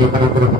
Gracias.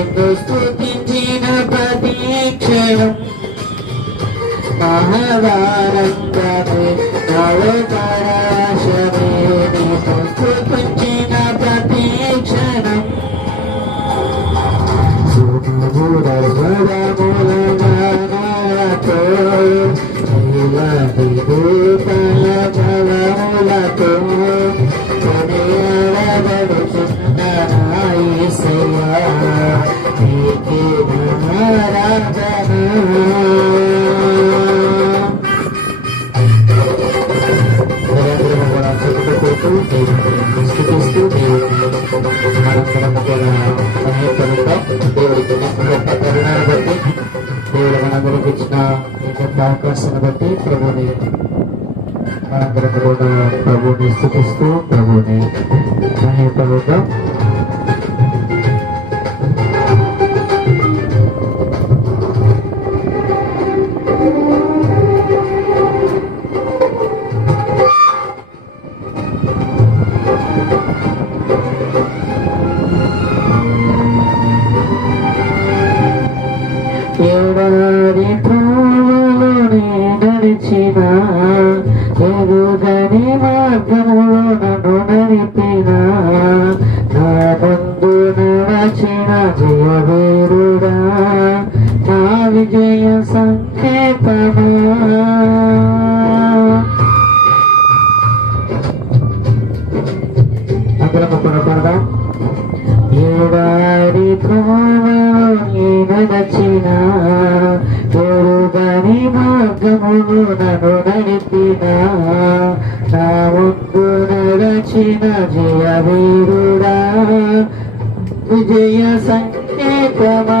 నిన్ను స్థుతించిన ప్రతీక్షణం మహాభారతమే నవపరాశమే. స్థుతించి ప్రభుని మనందరం కూడా ప్రభుని స్థుతిస్తూ ప్రభుని మహింపలుద్దాం నడిచిన ఎదుగని మార్గంలో నన్ను నడిపిన నా ముందు నడచిన జయవే నేను నచ్చిన తోడుగాని మార్గమును నన్ను నడిపిన నా ముందు నడచిన జయ వీరుడా విజయ సంకేతమా?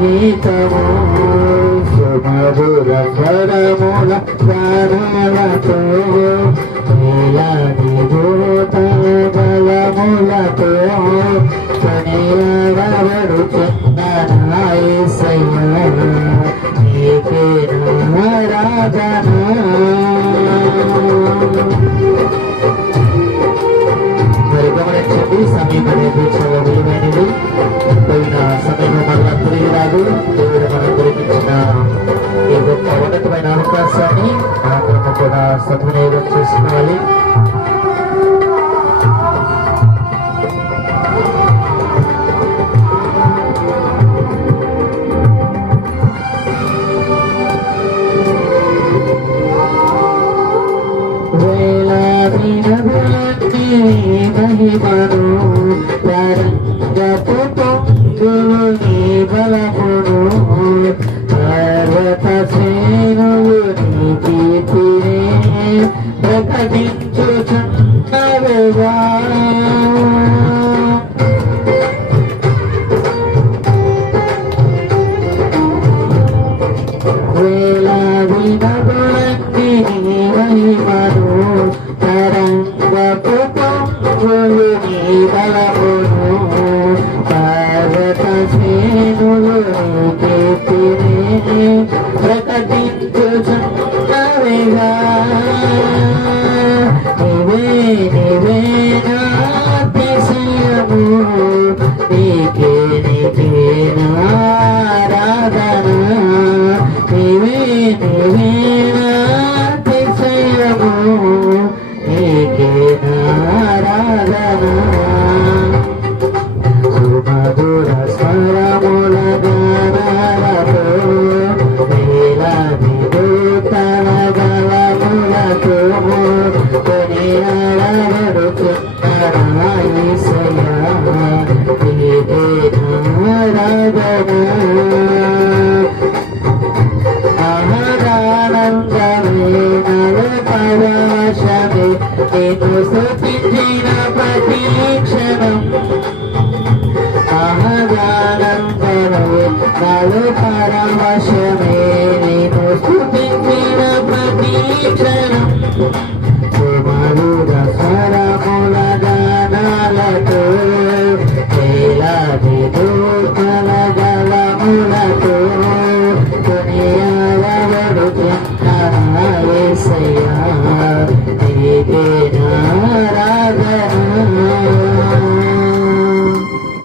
గీతము సుమధుర స్వరముల ప్రాణాలతో నీలాది భూత బలములతో మరి గమనించండి సమయం అనేది చాలా విలువైనది పోయిన సమయంలో కూడా సద్వినియోగం చేసుకోవాలి Oh, Amen. రేపు సతి క్షణం